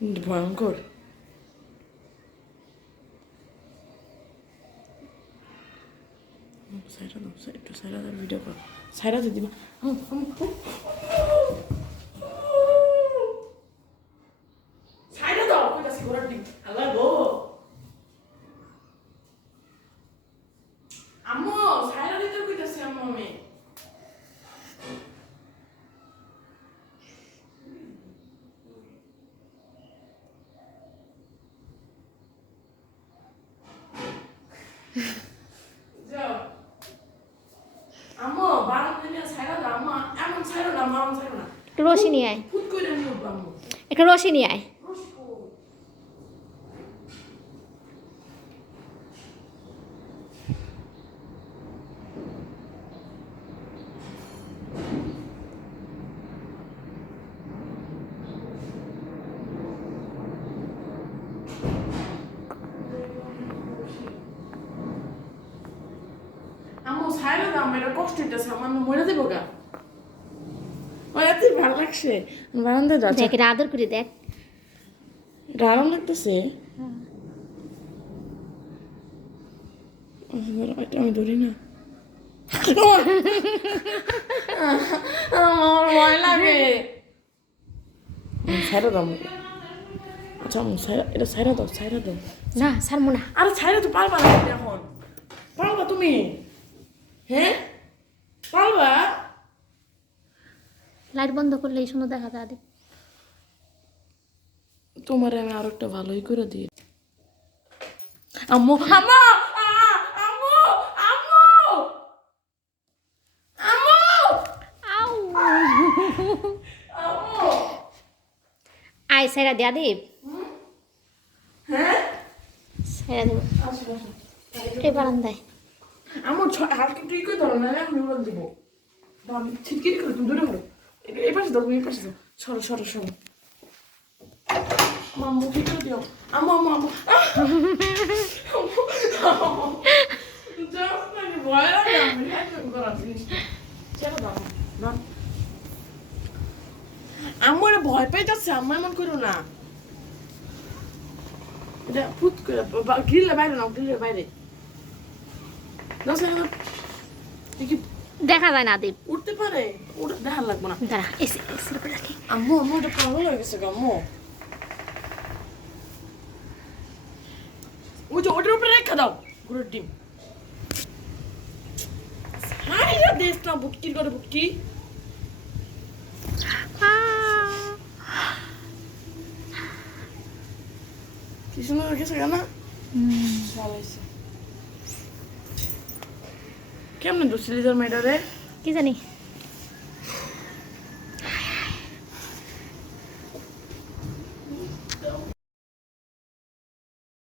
ভয়ঙ্কর। সাইরা দাও একটু সাইরা দাও ভিডিও কর। সাইরা দিদি সাইরা দাও কইতাছি ঘোড়ার ডিম আল্লাহ গো আম্মু সাইরা দিতে কইতাছি আম্মু আমি যাও আম্মু বারো দিনে সাইরা দাও আম্মু এমন সাইরা দাও আম্মু এমন সাইরা না একটু রশি নিয়ে আয়। একটু রশি নিয়ে আয়। আম্মু সাইরা দাও আমার কষ্ট হইতেছে। আমার মরে দেবো গা। ও এত ভালো লাগছে। বারান্দায় যাচ্ছে। দেখ আদর করে দেখ। আরাম লাগতেছে। এটা আমি ধরি না। আমার ভয় লাগে। সাইরা দাও আমাকে আচ্ছা সাইরা এটা সাইরা দাও সাইরা দাও। না ছাড়বো না। আরে ছাইরা তো পারবা না এখন। পারবা তুমি? হ্যাঁ? পারবা? লাইট বন্ধ করলে এই সুন্দর দেখা যায় তোমার আমি আরও একটা ভালোই করে দিই। আম্মু! আম্মু! আ, আম্মু! আম্মু! আম্মু! আউ। আম্মু! আয় সেরা দেয়া দেব হ্যাঁ? সেরা দেব। আসো আসো। এই বারান্দায়। আম্মু ছ- হালকা একটু ই করে ধরো না এখন বলে দিব। আমি ছিটকিরি করে তুমি দূরে করো এই পাশে দাও এই পাশে দাও সরো সরো সরো। ভয় আমি না আম্মু ভয় পেয়ে যাচ্ছে আম্মু এমন করো না। ফুট করে গ্রিলের বাইরে নাও গ্রিলের বাইরে। দেখা। যায় না দেব উঠতে পারে? ওটা দেখা লাগবে না। দাঁড়া এসে এসে উপরে রাখি আম্মু আম্মু এটা পাগল হয়ে গেছে আম্মু। ওই যে ওটার উপরে রেখে দাও গরুর ডিম। হাই রে দেশ না বুটকির করে বুটকি কি সুন্দর গেছে কেন ভালো হয়েছে। কেমনে দোষিলি তোর মেয়েটা রে কি জানি